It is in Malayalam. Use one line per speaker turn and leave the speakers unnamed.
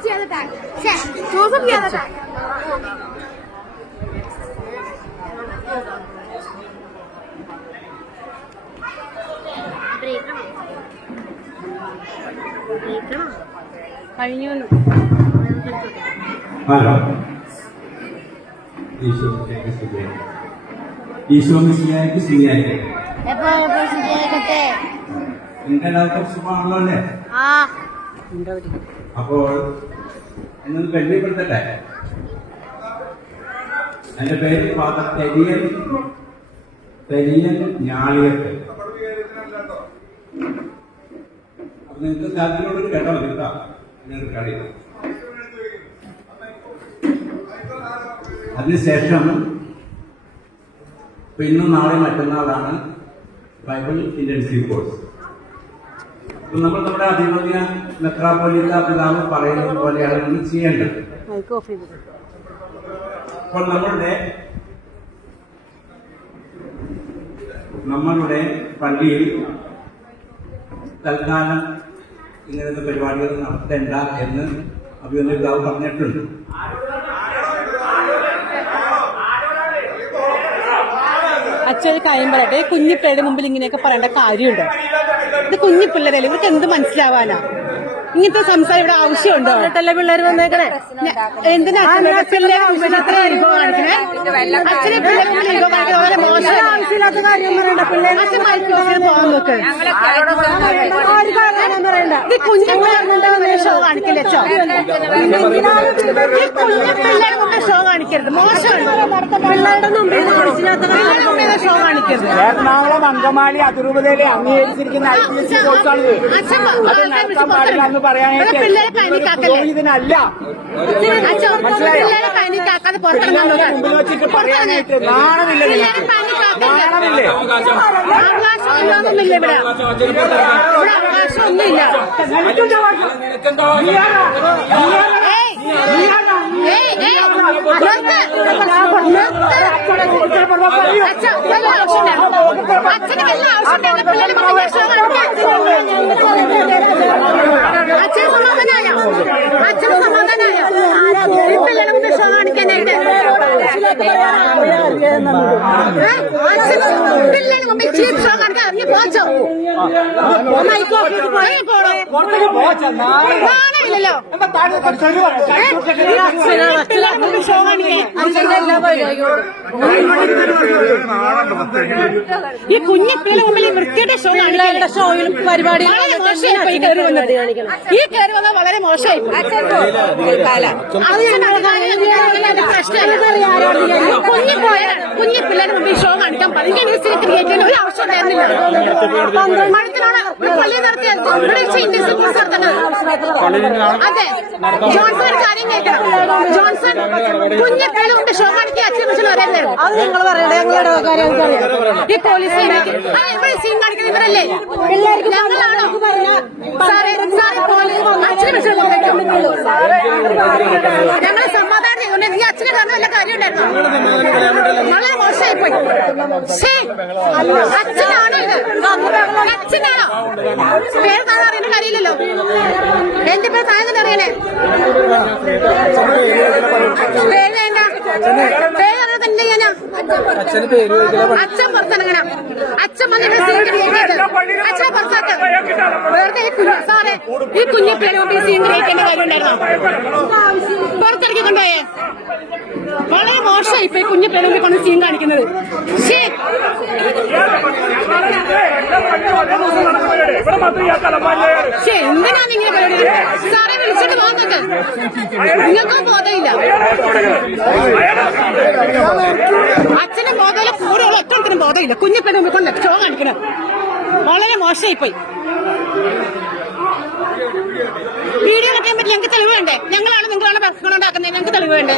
Choose the other tag. Shit. Choose the other tag.
കഴിഞ്ഞു
ഹലോ ഈശോ. ഈശോ
എപ്പോ ശരിയാക്കട്ടെ
നിങ്ങൾക്ക് എല്ലാവർക്കും സുഖമാണല്ലോ അല്ലേ അപ്പോൾ എന്നൊന്ന് പരിചയപ്പെടുത്തട്ടെ? എന്റെ പേര് ഫാദർ തെരിയൻ തെരിയൻ ഞാളിയത്ത് അപ്പൊ നിങ്ങൾക്ക് താല്പര്യമുള്ളത് കേട്ടോ കേട്ടോ? എന്നൊരു കളി. അതിനുശേഷം പിന്നും ഇന്നും നാളെ മറ്റന്നാളാണ് ബൈബിൾ ഇന്റൻസീവ് കോഴ്സ്. നമ്മൾ നമ്മുടെ അഭിമന്യ മെത്രാപോലിത്ത പിതാവ് പറയുന്നത് പോലെയാണ് നമ്മൾ ചെയ്യേണ്ടത്. അപ്പോൾ നമ്മളുടെ നമ്മളുടെ പള്ളിയിൽ തൽക്കാലം ഇങ്ങനത്തെ പരിപാടികൾ നടത്തേണ്ട എന്ന് അഭിമന്യ പിതാവ് പറഞ്ഞിട്ടുണ്ട്.
അച്ഛൻ പറയട്ടെ? ഈ മുമ്പിൽ ഇങ്ങനെയൊക്കെ പറയേണ്ട കാര്യമുണ്ടോ? ഇത് കുഞ്ഞു പിള്ളേരല്ലേ ഇവർക്ക് എന്ത് മനസ്സിലാവാനാ? ഇങ്ങനത്തെ സംസാരം ഇവിടെ ആവശ്യമുണ്ടോ? പിള്ളേർ വന്നേക്കണേ? എന്തിനാ അച്ഛനെ പിള്ളേരെ കാണിക്കണേ? അച്ഛനെ മോശം ആവശ്യമില്ലാത്ത കാര്യം പറയണ്ട. അച്ഛൻ പോകാൻ നോക്ക്. ഇത് കുഞ്ഞു ഷോ കാണിക്കില്ലേ ഈ കുഞ്ഞു ഷോ കാണിക്കരുത്. പിള്ളേരുടെ മുമ്പിൽ ഷോ കാണിക്കരുത്.
അങ്കമാലി അതിരൂപതയിലെ അംഗീകരിച്ചിരിക്കുന്ന ഐ പി എസ് സി കോഴ്സാണിത് അത് നടത്താൻ പാടില്ല എന്ന് പറയാനായിട്ട് ഇതിനല്ല. മുമ്പിൽ വെച്ചിട്ട് പറയാനായിട്ട് നാണമില്ല നിങ്ങൾക്ക് നാണമില്ലേ.
അവകാശമൊന്നുമില്ല ഇവിടെ. ഇവിടെ അവകാശമൊന്നുമില്ല. അച്ഛന് വല്ല പിള്ളേരെ മുമ്പിൽ വിഷമം അച്ഛന് സമാധാനായോ അച്ഛന് സമാധാനായോ ഈ മുമ്പിൽ വിഷമം കാണിക്കാനായിട്ട് ഏ? അച്ഛൻ പിള്ളേരെ മുമ്പിൽ ഷോ കാണിക്കാൻ ഇറങ്ങി പോച്ചോ പോടോ നാണമില്ലല്ലോ? ഈ കുഞ്ഞി പിള്ളേരെ മുമ്പിൽ ഈ വൃത്തിയുടെ ഷോ കാണിക്കാൻ ഷോയിലും പരിപാടി മോശമായി ഈ കയറി വന്നാൽ വളരെ മോശമായി അത് ഞാൻ കുഞ്ഞി പോയ കുഞ്ഞി പിള്ളേരെ മുമ്പിൽ ഷോ കാണിക്കാൻ പതിനഞ്ച് ന്യൂസിൽ ക്രിയേറ്റ് ഒരു ആവശ്യം ഉണ്ടായിരുന്നില്ല പള്ളി അതെ. ജോൺസൺ കാര്യം കേൾക്കണം ജോൺസൺ കുഞ്ഞി ഷോ കാണിക്കാൻ അച്ഛൻ വിളിച്ചു പറയുന്നത് അത് നിങ്ങൾ പറയണേ ഞങ്ങളുടെ കാര്യം ഈ പോലീസ് ഇവിടെ സീൻ കാണിക്കുന്ന ഇവരല്ലേ? ഞങ്ങളാണോ? സാറേ സാറേ പോലീസ് അച്ഛനെ വിളിച്ചു ഞങ്ങൾ സമാധാനം നീ അച്ഛനെ കാരണം വല്ല കാര്യം ഉണ്ടായിരുന്നു? വളരെ മോശമായി പോയി അച്ഛനാണോ ഇത്? അച്ഛനാണോ? പേര് കാര്യമില്ലല്ലോ. എന്റെ പേര് താങ്കൾ അറിയണേ പേര് വേണ്ട. പേര് അറിയാതെ എന്ത് ചെയ്യാനാ അച്ഛൻ പുറത്തിറങ്ങണം. അച്ഛൻ വന്നിട്ട് അച്ഛൻ പുറത്താക്ക. വെറുതെ ഈ കുഞ്ഞ് സാറേ ഈ കുഞ്ഞു പേരോട്ട് സീൻ ഗ്രഹിക്കേണ്ട കാര്യമുണ്ടായിരുന്നോ? പുറത്തിറക്കി കൊണ്ടുപോയേ. വളരെ മോശമായി ഇപ്പൊ ഈ കുഞ്ഞു പേരോട്ട് കൊണ്ട് സീൻ കാണിക്കുന്നത്. ശ്ശേ. ശ്ശേ, എന്തിനാ നിങ്ങൾ പരിപാടി സാറേ വിളിച്ചിട്ട് പോകുന്നത് നിങ്ങൾക്കും ബോധമില്ല. അച്ഛനും ബോധമില്ല കൂടെയുള്ള ഒറ്റത്തിനും ബോധമില്ല. കുഞ്ഞു പെണ്ണുമ്പോ കൊണ്ട് ഷോ കാണിക്കണം. വളരെ മോശമായി പോയി വീഡിയോ കട്ടാൻ പറ്റില്ല. ഞങ്ങൾക്ക് തെളിവ് വേണ്ടേ? ഞങ്ങളാണ് നിങ്ങളാണ് ഭക്ഷണം ഉണ്ടാക്കുന്നത്. ഞങ്ങൾക്ക് തെളിവ് വേണ്ടേ?